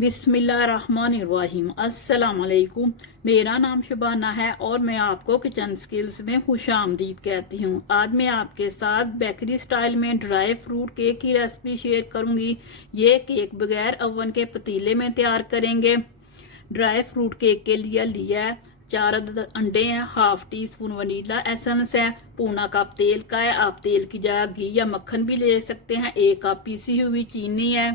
बिस्मिल्लाहिर्रहमानिर्रहीम। अस्सलाम वालेकुम। मेरा नाम शबाना है और मैं आपको किचन स्किल्स में खुश आमदीद कहती हूँ। आज मैं आपके साथ बेकरी स्टाइल में ड्राई फ्रूट केक की रेसिपी शेयर करूँगी। ये केक बगैर ओवन के पतीले में तैयार करेंगे। ड्राई फ्रूट केक के लिए लिया है 4 अदद अंडे हैं, half tea spoon vanilla essence है, पौना कप तेल का है। आप तेल की जगह घी या मक्खन भी ले सकते हैं। 1 कप पीसी हुई चीनी है,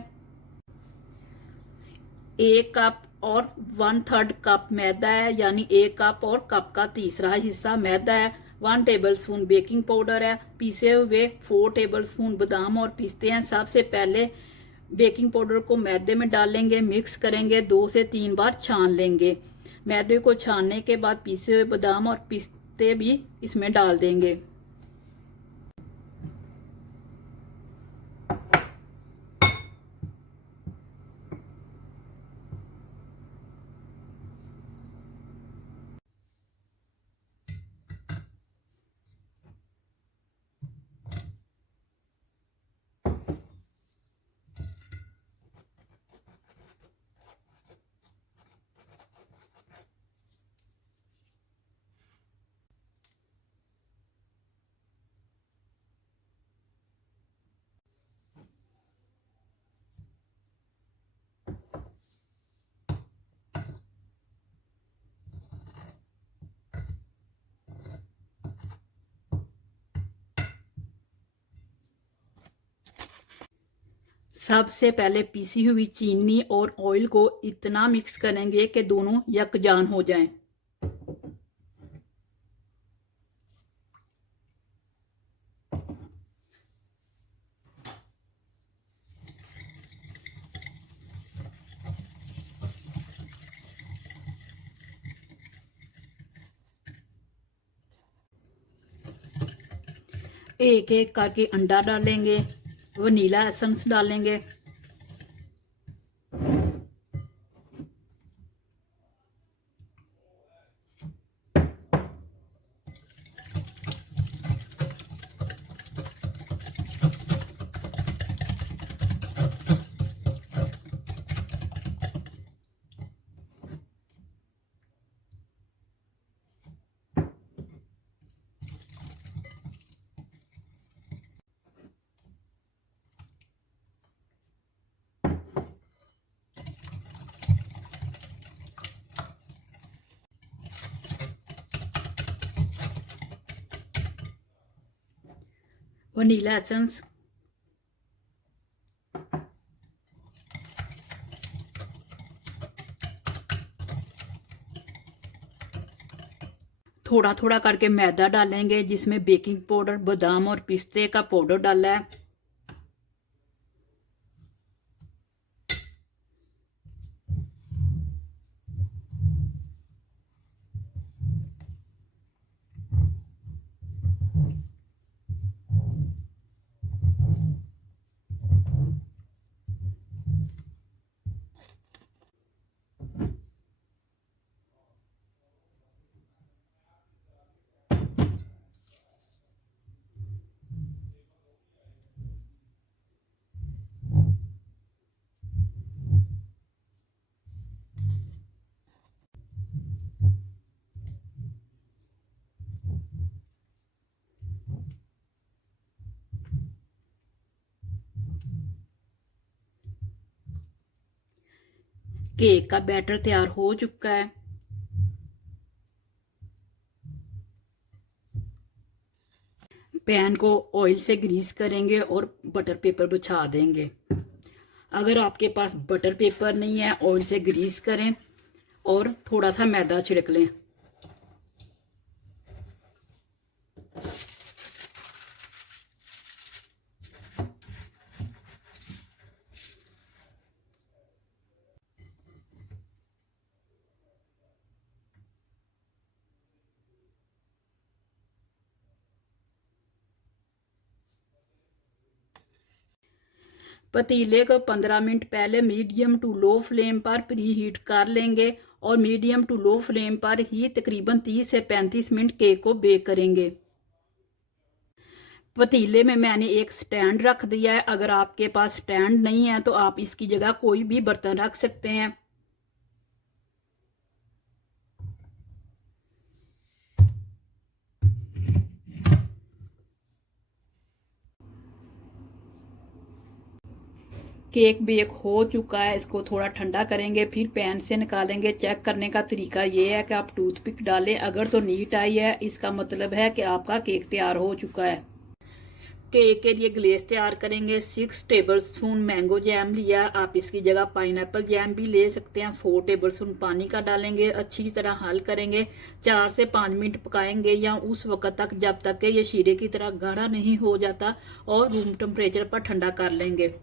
1 कप और 1/3 कप मैदा है, यानी 1 कप और कप का तीसरा हिस्सा मैदा है। 1 टेबल स्पून बेकिंग पाउडर है, पीसे हुए 4 टेबल स्पून बादाम और पिस्ते हैं। सबसे पहले बेकिंग पाउडर को मैदे में डालेंगे, मिक्स करेंगे, 2 से 3 बार छान लेंगे। मैदे को छानने के बाद पीसे हुए बादाम और पिस्ते भी इसमें डाल देंगे। सबसे पहले पीसी हुई चीनी और ऑयल को इतना मिक्स करेंगे कि दोनों यकजान हो जाएं। एक एक करके अंडा डालेंगे, वनीला एसेंस डालेंगे, वनीला एसेंस, थोड़ा थोड़ा करके मैदा डालेंगे जिसमें बेकिंग पाउडर, बादाम और पिस्ते का पाउडर डाला है। केक का बैटर तैयार हो चुका है। पैन को ऑयल से ग्रीस करेंगे और बटर पेपर बिछा देंगे। अगर आपके पास बटर पेपर नहीं है, ऑयल से ग्रीस करें और थोड़ा सा मैदा छिड़क लें। पतीले को 15 मिनट पहले मीडियम टू लो फ्लेम पर प्री हीट कर लेंगे और मीडियम टू लो फ्लेम पर ही तकरीबन 30 से 35 मिनट केक को बेक करेंगे। पतीले में मैंने एक स्टैंड रख दिया है। अगर आपके पास स्टैंड नहीं है तो आप इसकी जगह कोई भी बर्तन रख सकते हैं। केक बेक हो चुका है, इसको थोड़ा ठंडा करेंगे, फिर पैन से निकालेंगे। चेक करने का तरीका ये है कि आप टूथपिक डालें, अगर तो नीट आई है इसका मतलब है कि आपका केक तैयार हो चुका है। केक के लिए ग्लेज तैयार करेंगे। 6 टेबलस्पून मैंगो जैम लिया, आप इसकी जगह पाइनएप्पल जैम भी ले सकते हैं। 4 टेबलस्पून पानी का डालेंगे, अच्छी तरह हल करेंगे। 4 से 5 मिनट पकाएंगे या उस वक्त तक जब तक कि ये शीरे की तरह गाढ़ा नहीं हो जाता, और रूम टेम्परेचर पर ठंडा कर लेंगे।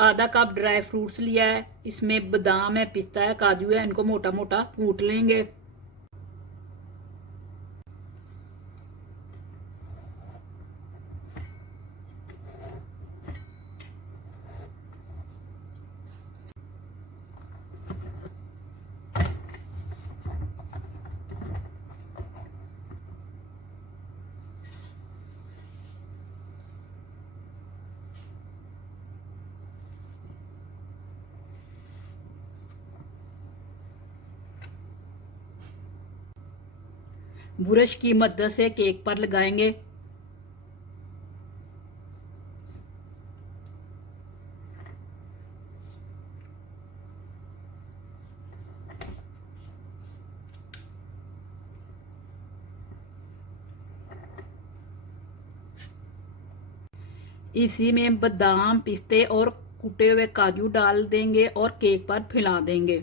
आधा कप ड्राई फ्रूट्स लिया है, इसमें बादाम है, पिस्ता है, काजू है, इनको मोटा मोटा कूट लेंगे। ब्रश की मदद से केक पर लगाएंगे। इसी में बादाम, पिस्ते और कुटे हुए काजू डाल देंगे और केक पर फैला देंगे।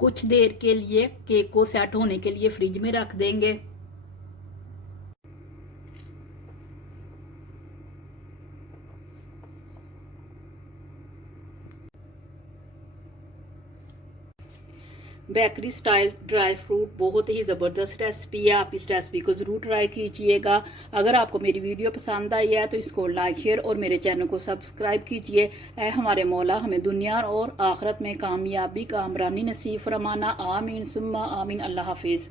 कुछ देर के लिए केक को सेट होने के लिए फ्रिज में रख देंगे। बेकरी स्टाइल ड्राई फ्रूट बहुत ही ज़बरदस्त रेसिपी है, आप इस रेसिपी को ज़रूर ट्राई कीजिएगा। अगर आपको मेरी वीडियो पसंद आई है तो इसको लाइक, शेयर और मेरे चैनल को सब्सक्राइब कीजिए। ऐ हमारे मौला हमें दुनिया और आखिरत में कामयाबी, कामरानी नसीब फरमाना। आमीन सुम्मा आमीन। अल्लाह हाफिज़।